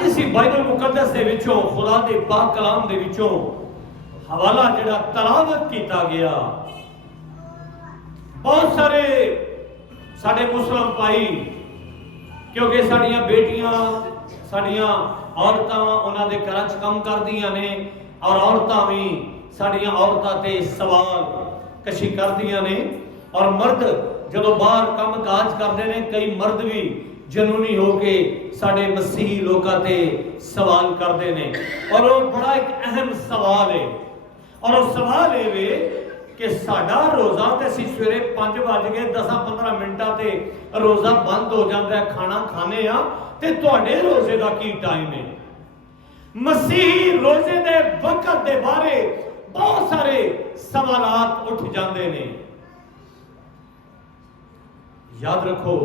ਅੱਜ ਅਸੀਂ ਬਾਈਬਲ ਮੁਕੱਦਸ ਦੇ ਵਿੱਚੋਂ ਖੁਦਾ ਦੇ ਪਾਕ ਕਲਾਮ ਦੇ ਵਿੱਚੋਂ ਹਵਾਲਾ ਜਿਹੜਾ ਤਲਾਵਤ ਕੀਤਾ ਗਿਆ। ਬਹੁਤ ਸਾਰੇ ਸਾਡੇ ਮੁਸਲਮਾਨ ਭਾਈ, ਕਿਉਂਕਿ ਸਾਡੀਆਂ ਬੇਟੀਆਂ, ਸਾਡੀਆਂ ਔਰਤਾਂ ਉਹਨਾਂ ਦੇ ਘਰਾਂ 'ਚ ਕੰਮ ਕਰਦੀਆਂ ਨੇ, ਔਰ ਔਰਤਾਂ ਵੀ ਸਾਡੀਆਂ ਔਰਤਾਂ ਤੇ ਸਵਾਲ ਕਸ਼ੀ ਕਰਦੀਆਂ ਨੇ, ਔਰ ਮਰਦ ਜਦੋਂ ਬਾਹਰ ਕੰਮ ਕਾਜ ਕਰਦੇ ਨੇ, ਕਈ ਮਰਦ ਵੀ ਜਨੂਨੀ ਹੋ ਕੇ ਸਾਡੇ ਮਸੀਹੀ ਲੋਕਾਂ ਤੇ ਸਵਾਲ ਕਰਦੇ ਨੇ। ਔਰ ਉਹ ਬੜਾ ਇੱਕ ਅਹਿਮ ਸਵਾਲ ਹੈ, ਔਰ ਉਹ ਸਵਾਲ ਇਹ ਵੇ ਕਿ ਸਾਡਾ ਰੋਜ਼ਾ ਤੇ ਅਸੀਂ ਸਵੇਰੇ 5 ਵਜ ਕੇ 10-15 ਮਿੰਟਾਂ ਤੇ ਰੋਜ਼ਾ ਬੰਦ ਹੋ ਜਾਂਦਾ ਹੈ, ਖਾਣਾ ਖਾਣੇ ਆ, ਤੇ ਤੁਹਾਡੇ ਰੋਜ਼ੇ ਦਾ ਕੀ ਟਾਈਮ ਹੈ? ਮਸੀਹੀ ਰੋਜ਼ੇ ਦੇ ਵਕਤ ਦੇ ਬਾਰੇ ਬਹੁਤ ਸਾਰੇ ਸਵਾਲਾਤ ਉੱਠ ਜਾਂਦੇ ਨੇ। ਯਾਦ ਰੱਖੋ,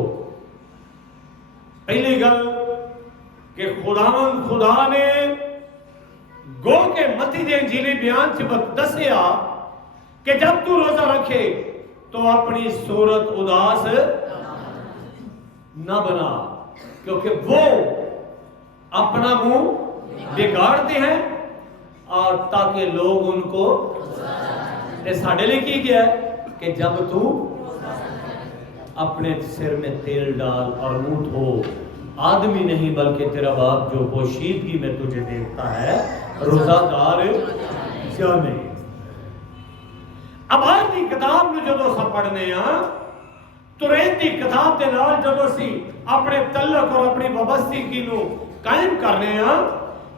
ਪਹਿਲੀ ਗੱਲ کہ خداوند خدا نے گو کے متی دے انجیلی بیان سے دسیا کہ جب تو روزہ رکھے تو اپنی صورت اداس نہ بنا، کیونکہ وہ اپنا منہ بگاڑتے ہیں اور تاکہ لوگ ان کو ساڑھے لے کی گیا ہے کہ جب تو اپنے سر میں تیل ڈال اور منہ دھو، آدمی نہیں بلکہ تیرا باپ جو پوشیدگی میں تجھے دیکھتا ہے روزہ دار جانے۔ اب آج دی کتاب میں جو سا پڑھنے ہیں توریت دی کتاب دے نال جو سی اپنے تعلق اور اپنی وابستگی نو قائم کرنے ہیں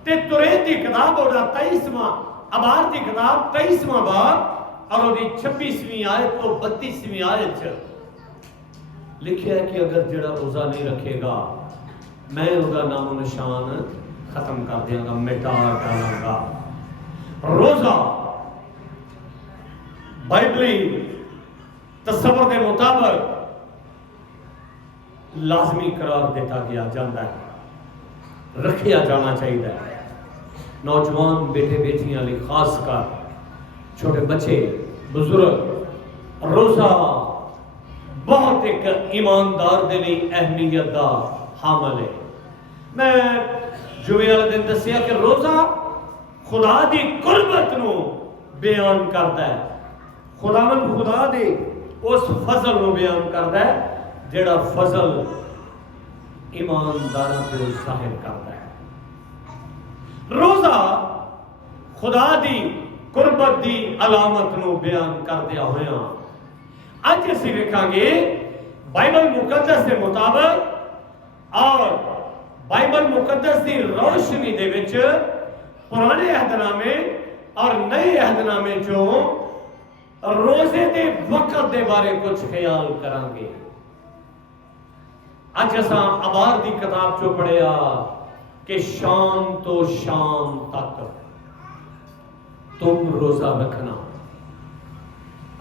تے توریت دی کتاب اور 23واں ابار دی کتاب 23واں باب اور دی 26ویں آیت تو 32ویں آیت لکھیا ہے کہ اگر جڑا روزہ نہیں رکھے گا میں ہوگا نام و نشان ختم کر دیا گا، مٹا ڈالاں گا۔ روزہ بائبلی تصور کے مطابق لازمی قرار دیتا گیا جاتا ہے، رکھیا جانا چاہیے۔ نوجوان بیٹے بیٹیاں لئے خاص کر چھوٹے بچے بزرگ، روزہ بہت ایک ایماندار دے لئے اہمیت دا حامل ہے۔ میں جمعے والے دن دسیا کہ روزہ خدا دی قربت نو بیان کرتا ہے، خداوند خدا دے اس فضل نو بیان کرتا ہے جڑا فضل ایمانداراں تے ظاہر کرتا ہے۔ روزہ خدا دی قربت دی علامت نو بیان کردیا ہویا۔ آج اسی دیکھاں گے بائبل مقدس کے مطابق اور بائبل مقدس دی روشنی دے وچ پرانے عہد نامے اور نئے عہد نامے جو روزے دے وقت دے بارے کچھ خیال کریں گے۔ آج اساں ابار دی کتاب جو پڑھیا کہ شام تو شام تک تم روزہ رکھنا۔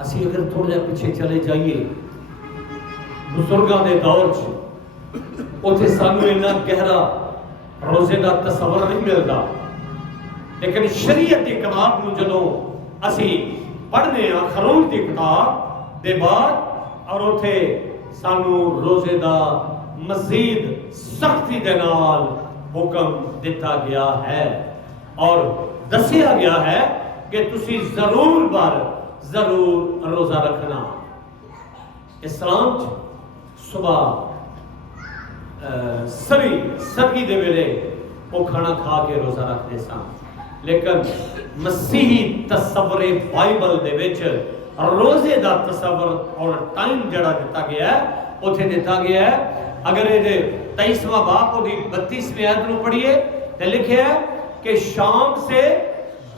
اسی اگر تھوڑا جا پیچھے چلے جائیے بزرگاں دے دور چ اوتھے سانو اتنا گہرا روزے دا تصور نہیں ملتا، لیکن شریعت دی کتاب نو جدوں اسی پڑھنے ہاں خروج دی کتاب دے بعد اور اوتھے سانو روزے دا مزید سختی دے نال حکم دیتا گیا ہے اور دسیا گیا ہے کہ تسی ضرور ضرور روزہ رکھنا۔ اسلام صبح سرگی دے ویلے وہ کھانا کھا کے روزہ رکھتے سن، لیکن مسیحی تصور بائبل دے وچ روزے دا تصور اور ٹائم جڑا دیتا گیا ہے اوتھے دیتا گیا ہے۔ اگر یہ 23واں باب اور 32ویں آیت نو پڑھیے تے لکھیا ہے کہ شام سے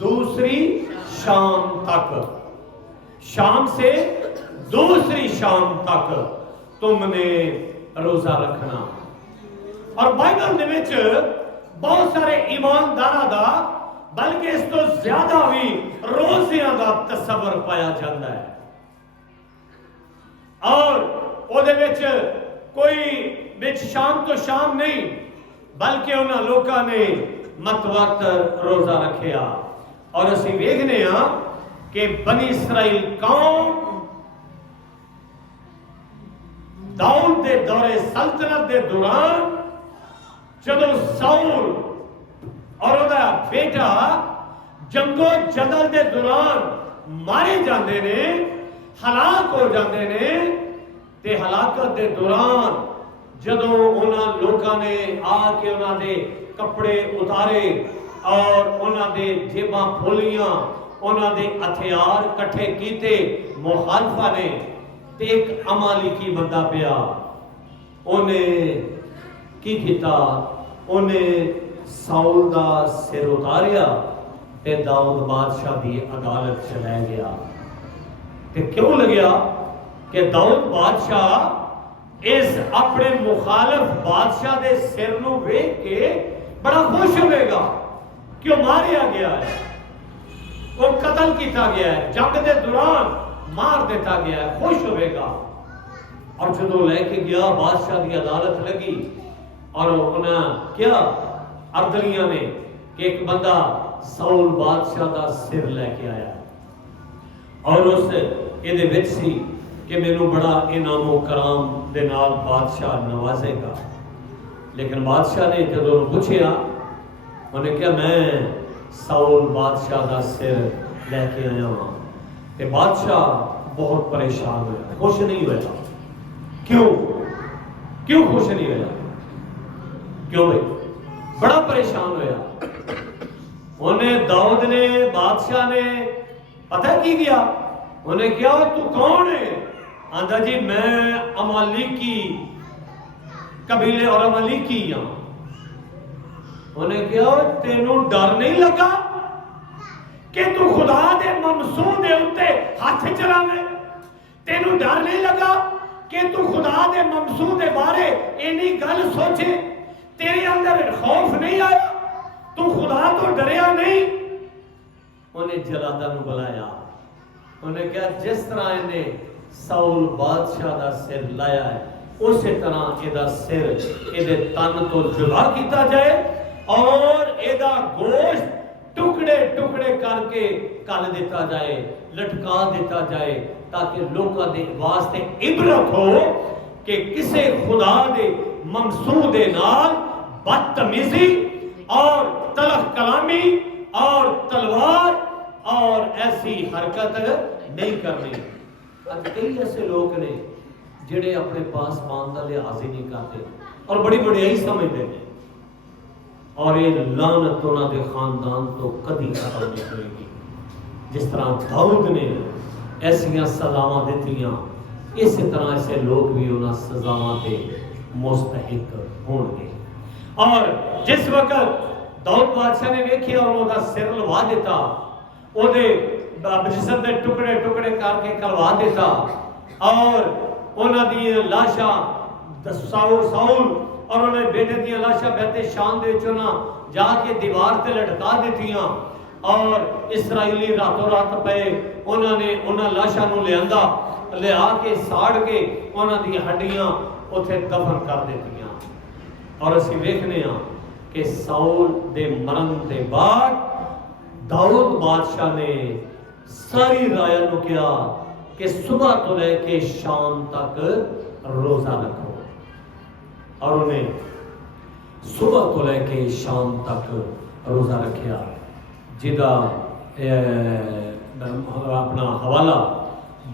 دوسری شام تک، شام سے دوسری شام تک تم نے روزہ رکھنا۔ اور بائبل دے وچ بہت سارے ایمانداراں دا بلکہ اس تو زیادہ بھی روزیاں دا تصور پایا جاتا ہے، اور او دے وچ کوئی وچ شام تو شام نہیں بلکہ انہاں لوکاں نے متواتر روزہ رکھیا۔ اور اسی ویکھنے ہاں کہ بنی اسرائیل قوم داؤد دے دور سلطنت دے دوران جدو ساؤل اور وہ بیٹا جنگو جدل دے دوران مارے جاندے نے، ہلاک ہو جاندے نے، تے ہلاکت دے دوران جدوں انہاں لوکاں نے آ کے انہاں دے کپڑے اتارے اور انہاں دے جیباں کھولیاں، انہاں دے ہتھیار کٹھے کیتے مخالفہ نے، تے ایک عمالیکی بندہ پیا، انہیں کی کیتا؟ انہیں ساؤل دا سر اتاریا تے داؤد بادشاہ دی عدالت چلے گیا۔ تے کیوں لگیا کہ داؤد بادشاہ اس اپنے مخالف بادشاہ دے سر نو ویکھ کے بڑا خوش ہوئے گا، کیوں ماریا گیا ہے، وہ قتل کیتا گیا ہے، جنگ دے دوران مار دیتا گیا ہے، خوش ہوئے گا۔ اور جدو لے کے گیا بادشاہ دی عدالت لگی اور انہاں کیا اردلیاں نے کہ ایک بندہ ساؤل بادشاہ دا سر لے کے آیا اور اس یہ وچ سی کہ مینوں بڑا انعام و کرام دے نال بادشاہ نوازے گا۔ لیکن بادشاہ نے جدو پوچھیا، انہیں کہا میں ساؤل بادشاہ دا سر لے کے آیا ہوں، کہ بادشاہ بہت پریشان ہویا، خوش نہیں ہویا۔ کیوں خوش نہیں ہویا؟ کیوں بھائی؟ بڑا پریشان ہویا۔ انہیں داؤد نے، بادشاہ نے پتہ کی کیا؟ انہیں کیا تو کون ہے؟ آندھا جی میں عمالیکی قبیلے اور عمالیکی ہوں۔ انہیں کیا تینوں ڈر نہیں لگا کہ تو خدا دے ممسوح دے اتے ہاتھ چلاویں؟ تینوں ڈر نہیں لگا کہ تو خدا دے ممسوح دے بارے اینی گل سوچے؟ تیرے اندر خوف نہیں آیا؟ تو خدا تو ڈریا نہیں؟ انہیں جلادہ نو بلایا، انہیں کہا جس طرح انہیں ساؤل بادشاہ دا سر لایا ہے اسی طرح ایدہ سر ایدے تن تو جلا کیتا جائے اور ایدہ گوشت ٹکڑے ٹکڑے کر کے کل دیتا جائے، لٹکا دیتا جائے، تاکہ لوکاں دے واسطے عبرت ہو کہ کسے خدا دے ممسوح دے نال بدتمیزی اور تلخ کلامی اور تلوار اور ایسی حرکت نہیں کرنی۔ اب کئی ایسے لوگ نے جڑے اپنے پاس مان دا لحاظ ہی نہیں کرتے اور بڑی بڑی سمجھتے ہیں، اور یہ لعنت انہاں دے خاندان تو کدی ختم نہیں ہوئے گی۔ جس طرح داؤد نے ایسیاں سزاواں دیتیاں، اسی طرح ایسے لوگ بھی انہاں سزاواں دے مستحق ہون گے۔ اور جس وقت داؤد بادشاہ نے ویکھیا اور وہ سر لوا دیتا، وہ جسم دے ٹکڑے ٹکڑے کر کے کلوا دیتا، اور انہاں دی لاشاں ساؤل اور انہیں بیٹے دی لاشاں بیت شان دے چنا جا کے دیوار تے لٹکا دیتیاں، اور اسرائیلی راتوں رات پہ انہوں نے انہاں لاشاں نو لے آ کے ساڑ کے انہاں دی ہڈیاں اتھے دفن کر دیتیاں۔ اور اسی ویکھنے ہاں کہ ساؤل دے مرن دے بعد داؤد بادشاہ نے ساری رائے نو کیا کہ صبح تو لے کے شام تک روزہ رکھو، اور انہیں صبح تو لے کے شام تک روزہ رکھیا، جدا اپنا حوالہ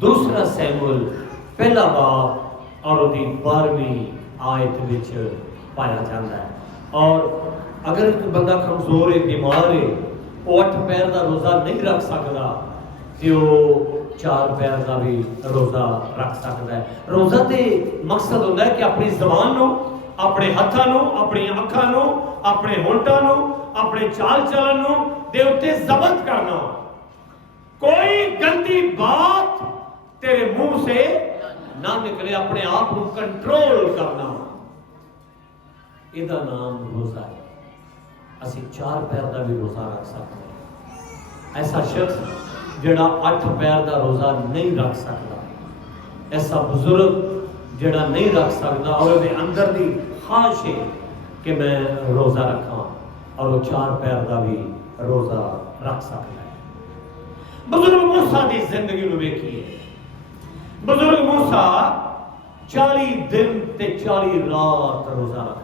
دوسرا سیمول پہلا باب اور دی 12ویں آیت وچ پایا جاتا ہے۔ اور اگر ایک بندہ کمزور ہے، بیمار ہے، وہ 8 پیر دا روزہ نہیں رکھ سکتا، کہ وہ 4 پیر دا بھی روزہ رکھ سکتا ہے۔ روزہ تے مقصد ہوتا ہے کہ اپنی زبان نو، اپنے ہتھاں نو، اپنی اکھاں نو، اپنے ہونٹاں نو، اپنے چال چلن نو دے اتے ضبط کرنا، کوئی گندی بات تیرے منہ سے نہ نکلے، اپنے آپ کو کنٹرول کرنا، ایدہ نام روزہ ہے۔ اسی 4 پیر دا بھی روزہ رکھ سکتے ہیں۔ ایسا شخص جڑا 8 پیر دا روزہ نہیں رکھ سکتا، ایسا بزرگ جڑا نہیں رکھ سکتا، اور وہ اندر دی خواہش ہے کہ میں روزہ رکھاں، اور وہ 4 پیر دا بھی روزہ رکھ سکتا ہے۔ بزرگ موسیٰ دی زندگی نو ویکھیے، بزرگ موسیٰ 40 دن تے 40 رات روزہ رکھتے،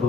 2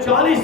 40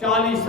40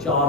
4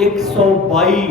122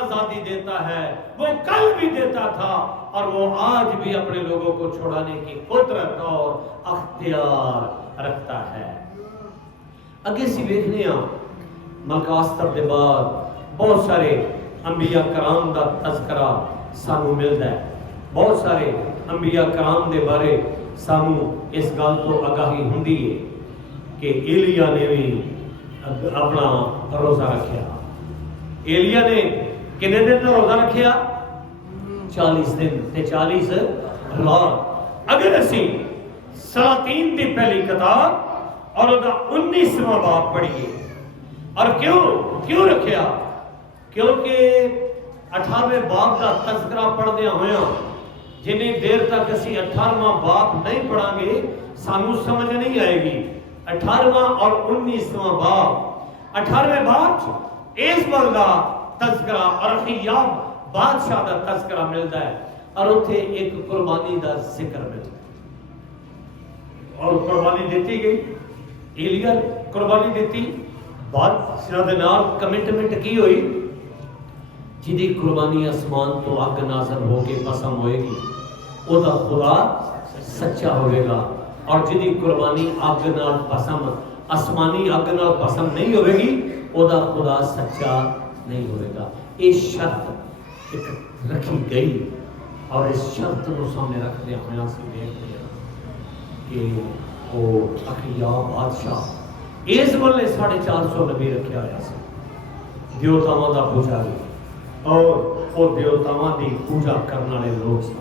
آزادی دیتا ہے، وہ کل بھی دیتا تھا اور وہ آج بھی اپنے لوگوں کو چھڑانے کی قدرت اور اختیار رکھتا ہے۔ اگے سی ویکھنے ہاں ملکاستر دے بعد بہت سارے انبیاء کرام دا تذکرہ سانو ملتا ہے، بہت سارے انبیاء کرام دے بارے سانو اس گل تو آگاہی ہوندی ہے کہ ایلیا نے بھی اپنا روزہ رکھیا۔ ایلیا نے کنے دن کا روزہ رکھیا؟ 40 دن تے 40 رات۔ اگر اسی سلاطین دی پہلی کتاب اور وہ 19واں باب پڑھیے، اور کیوں رکھیا؟ کیونکہ 18ویں باب کا تذکرہ پڑھدیا ہویا جنہیں دیر تک اسی 18واں باب نہیں پڑھا گے سانو سمجھ نہیں آئے گی۔ 18واں اور 19واں باب، 18ویں باب ایزبل دا تذکرہ اور اخیاب بادشاہ دا تذکرہ ملتا ہے، اور اتھے ایک قربانی دا ذکر ملتا ہے، اور قربانی دیتی گئی۔ ایلیا قربانی دیتی، بادشاہ دے نال کمٹمنٹ کی ہوئی، جدی قربانی آسمان تو اگ نازل ہو کے پسند ہوئے گی او دا خدا سچا ہوئے گا، اور جدی قربانی اگ نال پسند آسمانی اگ نال پسند نہیں ہوئے گی او دا خدا سچا نہیں ہوئے گا۔ اس شرط ایک رکھی گئی، اور اس شرط کو سامنے رکھ دیا ہویا سے دیکھتے ہیں کہ وہ اخیا بادشاہ ایزبل نے 450 نبی رکھیا ہویا سے، دیوتاواں دا پوجاری، اور وہ دیوتاواں دی پوجا کرنے والے لوگ سن،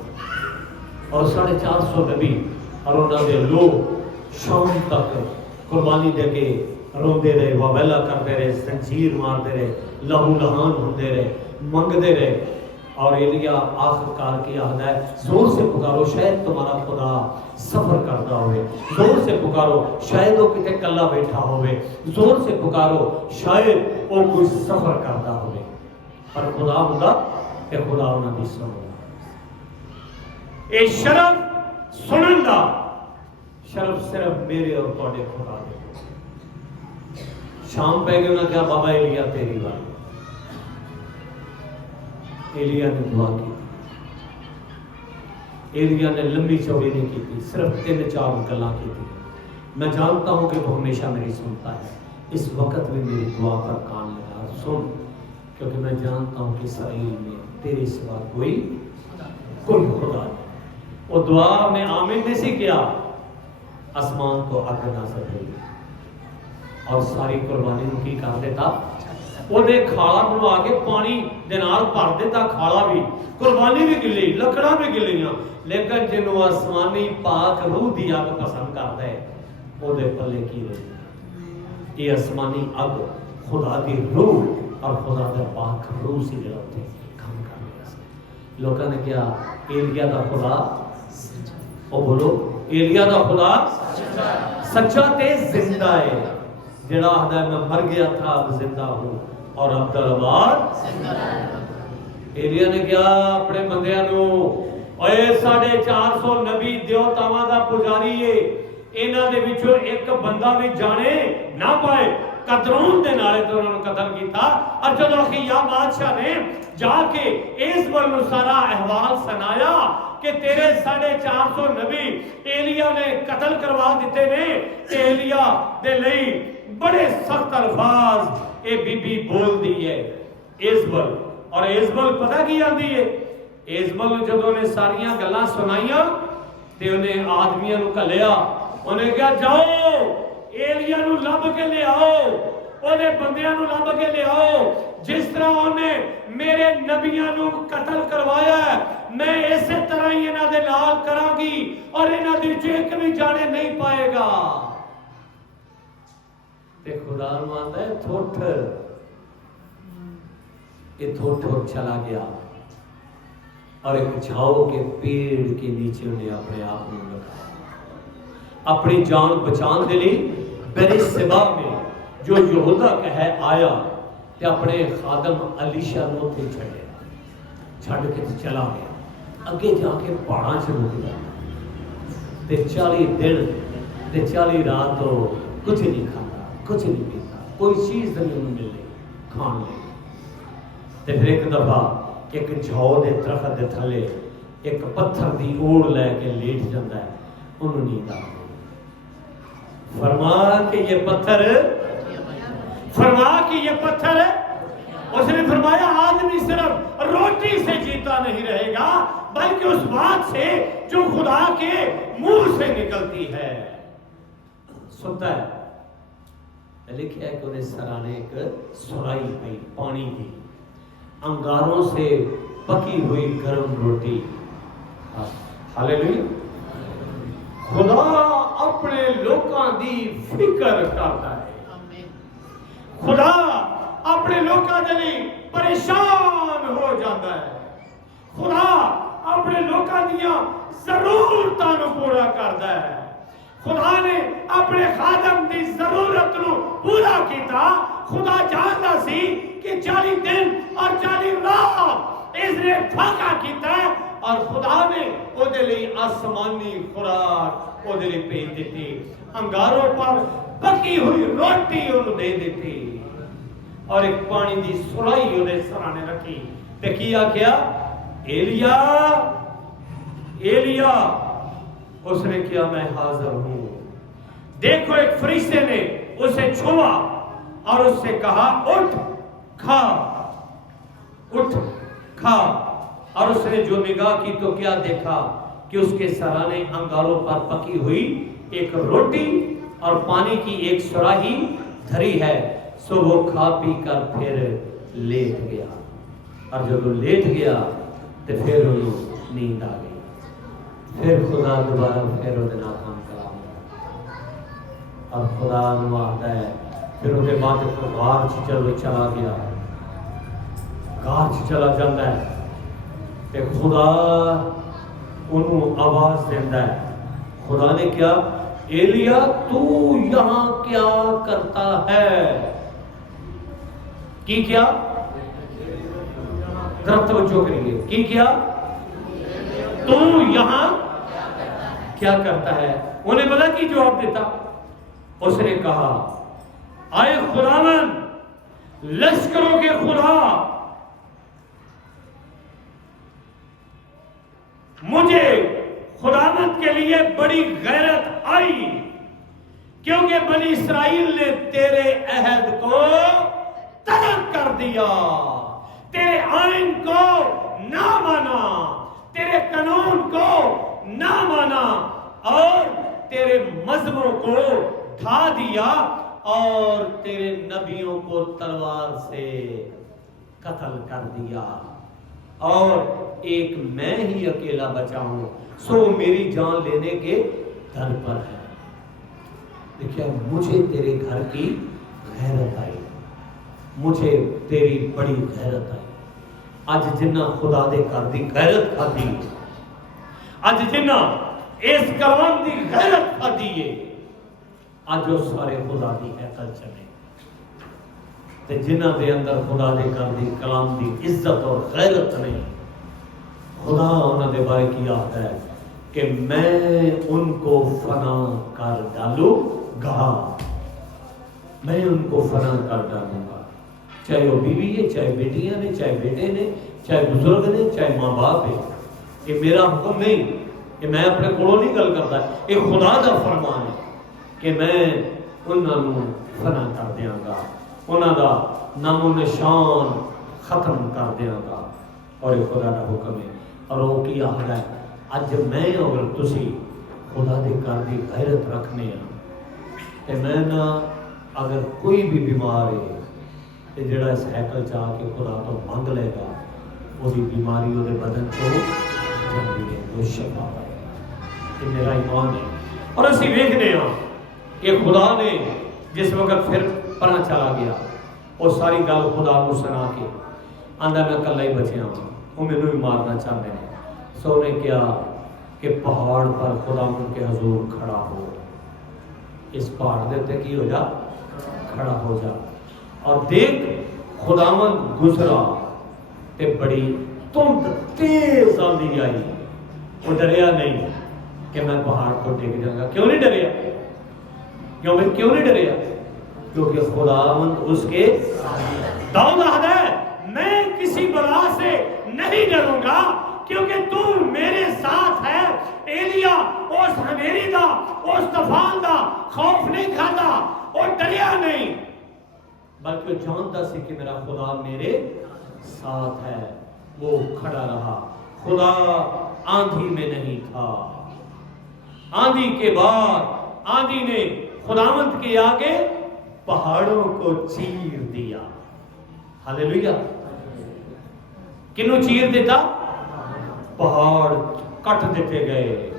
اور 450 نبی اور انہوں نے لوگ شام تک قربانی دے کے روندے رہے، واویلا کرتے رہے، زنجیر مارتے رہے، لہو لہان ہوندے رہے، منگتے رہے، اور ایلیا آخر کار کی آہدہ ہے زور سے پکارو شاید تمہارا خدا سفر کرتا ہوئے، زور سے پکارو شاید وہ کتے کلا بیٹھا ہوئے، زور سے پکارو شاید وہ کوئی سفر کرتا ہوئے، پر خدا ہوگا کہ خدا انہوں نے سنو۔ اے شرف سنن دا شرف صرف میرے اور توڑے خدا دے۔ شام پہ گئے انہوں نے کہا بابا ایلیا تیری بات، ایلیا نے دعا کی، ایلیا نے لمبی چوڑی نہیں کی تھی، صرف 3-4 گلاں کی تھی۔ میں جانتا ہوں کہ وہ ہمیشہ میری سنتا ہے، اس وقت بھی میری دعا پر کان لگا سن، کیونکہ میں جانتا ہوں کہ اسرائیل میں تیرے سوا کوئی خدا نہیں۔ وہ دعا میں آمین نے سی کیا، آسمان تو اگ نازل ہوئی اور ساری قربانی نو کی کر دیتا، وہ دے کھالا بنوا کے پانی دے نال بھر دیتا، کھالا بھی، قربانی بھی گلی، لکڑاں بھی گلیاں، لیکن جنوں آسمانی پاک روح دی اگ پسند کرتا ہے وہ دے پلے کی رہی۔ یہ آسمانی اگ خدا دی روح اور خدا دا پاک روح سے جڑا ہوتے کام کر رہا ہے۔ لوگوں نے کیا ایلیا دا خدا، او بولو ایلیا دا خدا سچا تے زندہ ہے، جڑا آہدا ہے میں مر گیا تھا اب زندہ ہوں اور اب دربار زندہ ہے۔ ایلیا نے کیا اپنے بندیاں نو، اے 450 نبی دیوتاواں دا پجاری ہے، انہاں دے وچوں ایک بندہ بھی جانے نہ پائے، قدرون دے نالے تو انہوں نے قتل کیتا۔ اور جدو اخیا بادشاہ نے جا کے ایزبل نو سارا احوال سنایا کہ تیرے 450 نبی ایلیا نے قتل کروا دیتے نے، ایلیا دے لئی بڑے سخت الفاظ اے بی بی بول دی ہے ایزبل، اور ایزبل پتہ کی آندی ہے، ایزبل جدو نے ساریاں گلاں سنائیاں تے انہیں آدمیاں نو کلیا، انہیں کہا جاؤ ایلیا نو لب کے لے آؤ، انہیں بندیاں نو لب کے لے آؤ، جس طرح انہیں میرے نبیاں نو قتل کروایا ہے میں اسی طرح ہی انہاں دے نال کراں گی، اور انہاں دی ایک بھی جانے نہیں پائے گا۔ تے خدا مانتا ہے تھوٹ، یہ تھوٹ چلا گیا اور ایک جھاؤ کے پیڑ کے نیچے انہیں اپنے آپ میں لگا، اپنی جان بچان دے لی بنی سبا میں جو یہودا کا ہے آیا تے اپنے خادم علیشہ نو تے چھڑ کے چلا گیا، اگے جا کے پہاڑاں سے رک گیا تے 40 دن تے 40 رات تو کچھ نہیں کھاتا، کچھ نہیں پیتا، کوئی چیز نہیں ملے کھان لے، تے پھر ایک دفعہ ایک جھاؤ دے درخت دے تھلے ایک پتھر دی اوڑ لے کے لیٹ جاتا ہے، انہوں نیند آ گئی۔ فرما کہ یہ پتھر اس نے فرمایا آدمی صرف روٹی سے جیتا نہیں رہے گا بلکہ اس بات سے جو خدا کے منہ سے نکلتی ہے۔ سنتا ہے لکھا ہے کہ انہیں سرانے ایک سرائی پئی پانی کی، انگاروں سے پکی ہوئی گرم روٹی۔ ہاللیلویا۔ خدا اپنے لوکاں دی فکر کرتا ہے، خدا اپنے لوکاں دے لئی پریشان ہو جاتا ہے، خدا اپنے لوکاں دیاں ضرورتاں نو پورا کرتا ہے۔ خدا نے اپنے خادم دی ضرورت نو پورا کیتا۔ خدا جانتا سی کہ 40 دن اور 40 رات اس نے پھاکا کیتا ہے، اور خدا نے او دے لئی آسمانی خوراک او دے لئی بھیج دیتی، انگاروں پر پکی ہوئی روٹی انہوں دے دیتی، اور ایک پانی دی سرائی او دے سرانے رکھی۔ تے کیا ایلیا اس نے کیا میں حاضر ہوں۔ دیکھو ایک فرشتے نے اسے چھوا اور اس سے کہا اٹھ کھا، اور اس نے جو نگاہ کی تو کیا دیکھا کہ اس کے سرانے انگاروں پر پکی ہوئی ایک روٹی اور پانی کی ایک سراہی دھری ہے۔ سو وہ کھا پی کر پھر لیٹ گیا، اور جب وہ لیٹ گیا تو پھر انہوں نیند آ گئی۔ پھر خدا دوبارہ پھر وہ دن کام کرا، اور خدا نماتا ہے پھر وہ دن بعد غار چلا گیا، غار چلا جاتا ہے کہ خدا انہوں آواز دیتا ہے۔ خدا نے کیا ایلیا تو یہاں کیا کرتا ہے؟ کی کیا ذرا توجہ کریے، کی کیا تو یہاں کیا کرتا ہے؟ انہیں بلا کی جواب دیتا، اس نے کہا آئے خداوند لشکروں کے خدا، مجھے خداوند کے لیے بڑی غیرت آئی، کیونکہ بنی اسرائیل نے تیرے عہد کو ترک کر دیا، تیرے آئین کو نہ مانا، تیرے قانون کو نہ مانا، اور تیرے مذہبوں کو ڈھا دیا، اور تیرے نبیوں کو تلوار سے قتل کر دیا، اور ایک میں ہی اکیلا بچا ہوں، سو میری جان لینے کے در پر ہے۔ دیکھیں مجھے تیرے گھر کی غیرت آئی، مجھے تیری بڑی غیرت آئی۔ اج جنہ خدا دے گھر دی غیرت کھادی، اج جنہ اس کلام دی غیرت کھادی ہے، اج وہ سارے خدا دی عقل چلے، تے جنہ دے اندر خدا دے گھر دی کلام دی عزت اور غیرت نہیں، خدا انہوں نے بارے کی آتا ہے کہ میں ان کو فنا کر ڈالوں گا، میں ان کو فنا کر ڈالوں گا، چاہے وہ بیوی ہے، چاہے بیٹیاں نے، چاہے بیٹے نے، چاہے بزرگ نے، چاہے ماں باپ ہے۔ یہ میرا حکم نہیں، یہ میں اپنے کولوں نہیں گل کرتا، یہ خدا دا فرمان ہے کہ میں انہوں نے فنا کر دیاں گا، انہوں دا نام و نشان ختم کر دیاں گا، اور یہ خدا دا حکم ہے۔ اور وہ کی آخر ہے اج میں اور تسی خدا دے گھر دی غیرت رکھنے ہیں کہ میں نہ اگر کوئی بھی بیمار ہے کہ جڑا اس ہیکل چاہ کے خدا تو مانگ لے گا، وہ دی بیماری وہ دے بدن چو جنگی ہے، وہ شفا ہے۔ یہ میرا ایمان ہے۔ اور اسی ویکھنے ہیں کہ خدا نے جس وقت پھر پرا چلا گیا، وہ ساری گل خدا کو سنا کے آندھا میں کل ہی بچے ہوں، وہ میں نے بھی مارنا چاہتے ہیں۔ سو نے کیا کہ پہاڑ پر خدا ان کے حضور کھڑا ہو، اس پہاڑ دیتے کی ہو جا کھڑا ہو جا، اور دیکھ خداوند گزرا تے بڑی تند تیز آندھی آئی، وہ ڈریا نہیں کہ میں پہاڑ کو ڈگ جاؤں گا۔ کیوں نہیں ڈریا؟ کیوں نہیں ڈریا؟ کیونکہ خداوند اس کے داؤد آہد ہے میں کسی نہیں ڈروں گا کیونکہ تو میرے ساتھ ہے۔ ایلیا اس ہنیری دا اس طوفان دا خوف نہیں کھاتا، اور ڈریا نہیں، بلکہ جانتا سی کہ میرا خدا میرے ساتھ ہے۔ وہ کھڑا رہا۔ خدا آندھی میں نہیں تھا۔ آندھی کے بعد آندھی نے خداوند کے آگے پہاڑوں کو چیر دیا۔ ہاللیلویہ۔ کنوں چیر دیتا؟ پہاڑ کٹ دیتے گئے۔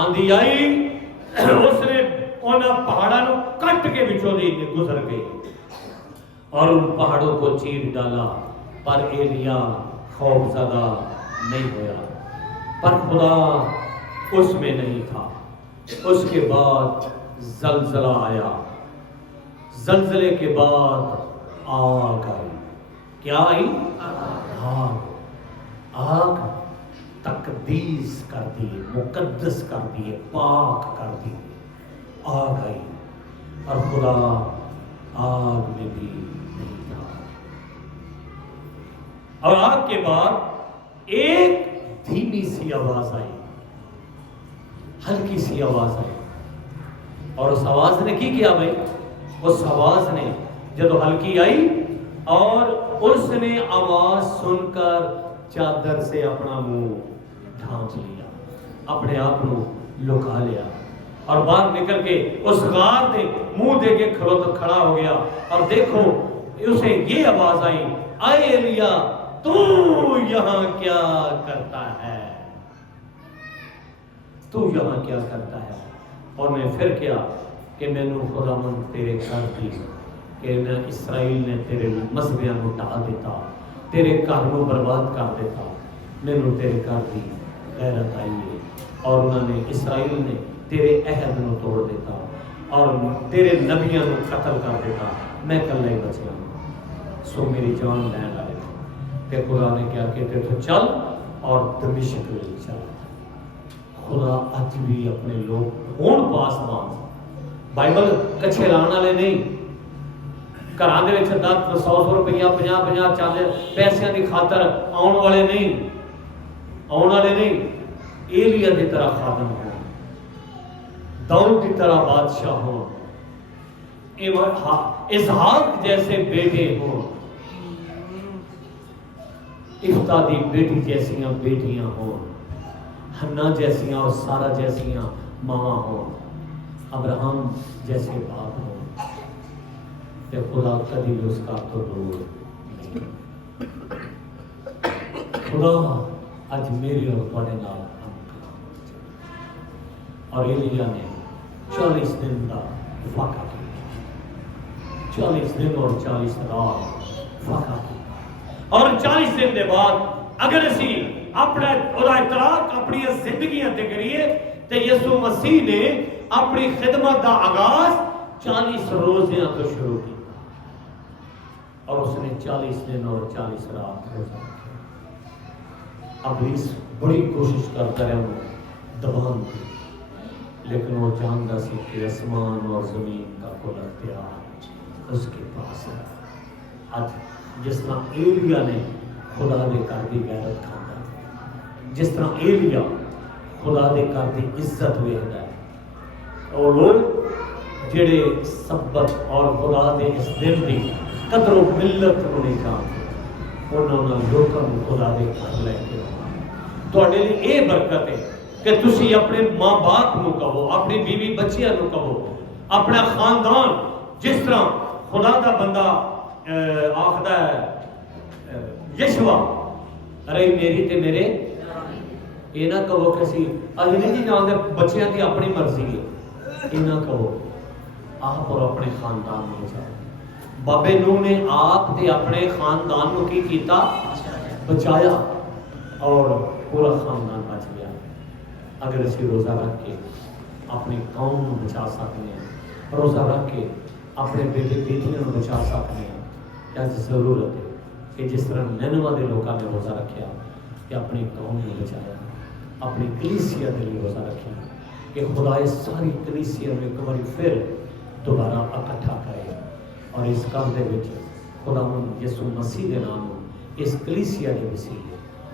آندھی آئی، اس نے انہاں پہاڑوں کو کٹ کے بچوں دی گزر گئی اور ان پہاڑوں کو چیر ڈالا، پر ایلیا خوف زدہ نہیں ہوا۔ پر خدا اس میں نہیں تھا۔ اس کے بعد زلزلہ آیا۔ زلزلے کے بعد آگ آئی۔ کیا آئی؟ آگ تقدیس کر دیے، مقدس کر دیے، پاک کر دیے۔ آگ آئی اور خدا آگ میں بھی نہیں تھا۔ اور آگ کے بعد ایک دھیمی سی آواز آئی، ہلکی سی آواز آئی، اور اس آواز نے کی کیا بھائی؟ اس آواز نے جب ہلکی آئی اور اس نے آواز سن کر چادر سے اپنا منہ ڈھانپ لیا، اپنے آپ کو لکا لیا، اور باہر نکل کے اس غار نے منہ دے کے کھڑا ہو گیا۔ اور دیکھو اسے یہ آواز آئی، اے ایلیا تو یہاں کیا کرتا ہے؟ تو یہاں کیا کرتا ہے؟ اور میں پھر کیا کہ میں نے خداوند تیرے گھر دی کہ میں اسرائیل نے تیرے مذہبیاں کو ڈال دیتا، تیرے گھر کو برباد کر دیتا۔ میں نے تیرے گھر دی غیرت آئی ہے، اور انہوں نے اسرائیل نے تیرے عہد کو توڑ دیتا اور تیرے نبیوں کو قتل کر دیتا، میں کلے ہی بچ گیا، سو میری جان لین آئے۔ کہ خدا نے کیا کہتے تو چل اور دمشق میں چل۔ خدا اج بھی اپنے لوگ ہون پاسبان، بائبل کچھے لان والے نہیں، گھراں دے وچ 10-100 روپیہ 50-50 40 پیسے دی خاطر آن والے نہیں، آن والے نہیں۔ ایلیا دی طرح خادم ہو، داؤد کی طرح بادشاہ ہوں، اسحاق جیسے بیٹے ہوں، افتاح دی بیٹی جیسیاں بیٹیاں ہوں، حنا جیسیاں اور سارا جیسیاں ماں ہوں، ابراہم جیسے باپ ہوں، کہ خدا کبھی بھی اس کا تو دور نہیں۔ خدا آج میری اور تھوڑے نال اور ایلیا نے 40 دن کا فاقہ کیا، 40 دن اور 40 رات فاقہ کیا، اور 40 دن کے بعد اگر اسی اپنا اطلاق اپنی زندگیاں تے کریے تو یسوع مسیح نے اپنی خدمت کا آغاز 40 روزیاں تو شروع کیا، اور اس نے 40 دن اور 40 رات روزہ رکھا۔ ابلیس بڑی کوشش کرتا رہا دبان کی، لیکن وہ جانتا سی کہ آسمان اور زمین کا کل اختیار اس کے پاس ہے۔ آج جس طرح ایلیا نے خدا دے گھر دی غیرت کھاتا ہے، جس طرح ایلیا خدا دے گھر دی عزت ویکھدا ہے، اور لوگ جڑے سبت اور خدا دے اس دن دی قدر و ملت کو نہیں جانتے، انہوں نے لوگوں کو خدا دے گھر لے کے تواڈے لیے یہ برکت ہے کہ تسی اپنے ماں باپ کو کہو، اپنی بیوی بچیاں کو کہو، اپنا خاندان، جس طرح خدا دا بندہ آخدا ہے یشوا ارے میری تے میرے، یہ نہ کہو کسی اہلی جی جان دے بچیاں دی اپنی مرضی ہے، یہ نہ کہو، آپ اور اپنے خاندان میں جاؤ۔ بابے نوح نے آپ تے اپنے خاندان کو کی کیتا؟ بچایا، اور پورا خاندان بچ گیا۔ اگر اسی روزہ رکھ کے اپنی قوم کو بچا سکتے ہیں، روزہ رکھ کے اپنے بیٹے بیٹیاں کو بچا سکتے ہیں، کیا ضرورت ہے کہ جس طرح نینوا دے لوگوں نے روزہ رکھا کہ اپنی قوم کو بچایا، اپنی کلیسیا کے لیے روزہ رکھا کہ خدا اس ساری کلیسیا میں ایک بار پھر دوبارہ اکٹھا کرے، اور اس کام دے وچ خداوند یسوع مسیح دے نام اس کلیسیا کے وسیلے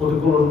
ਉਹਦੇ ਕੋਲ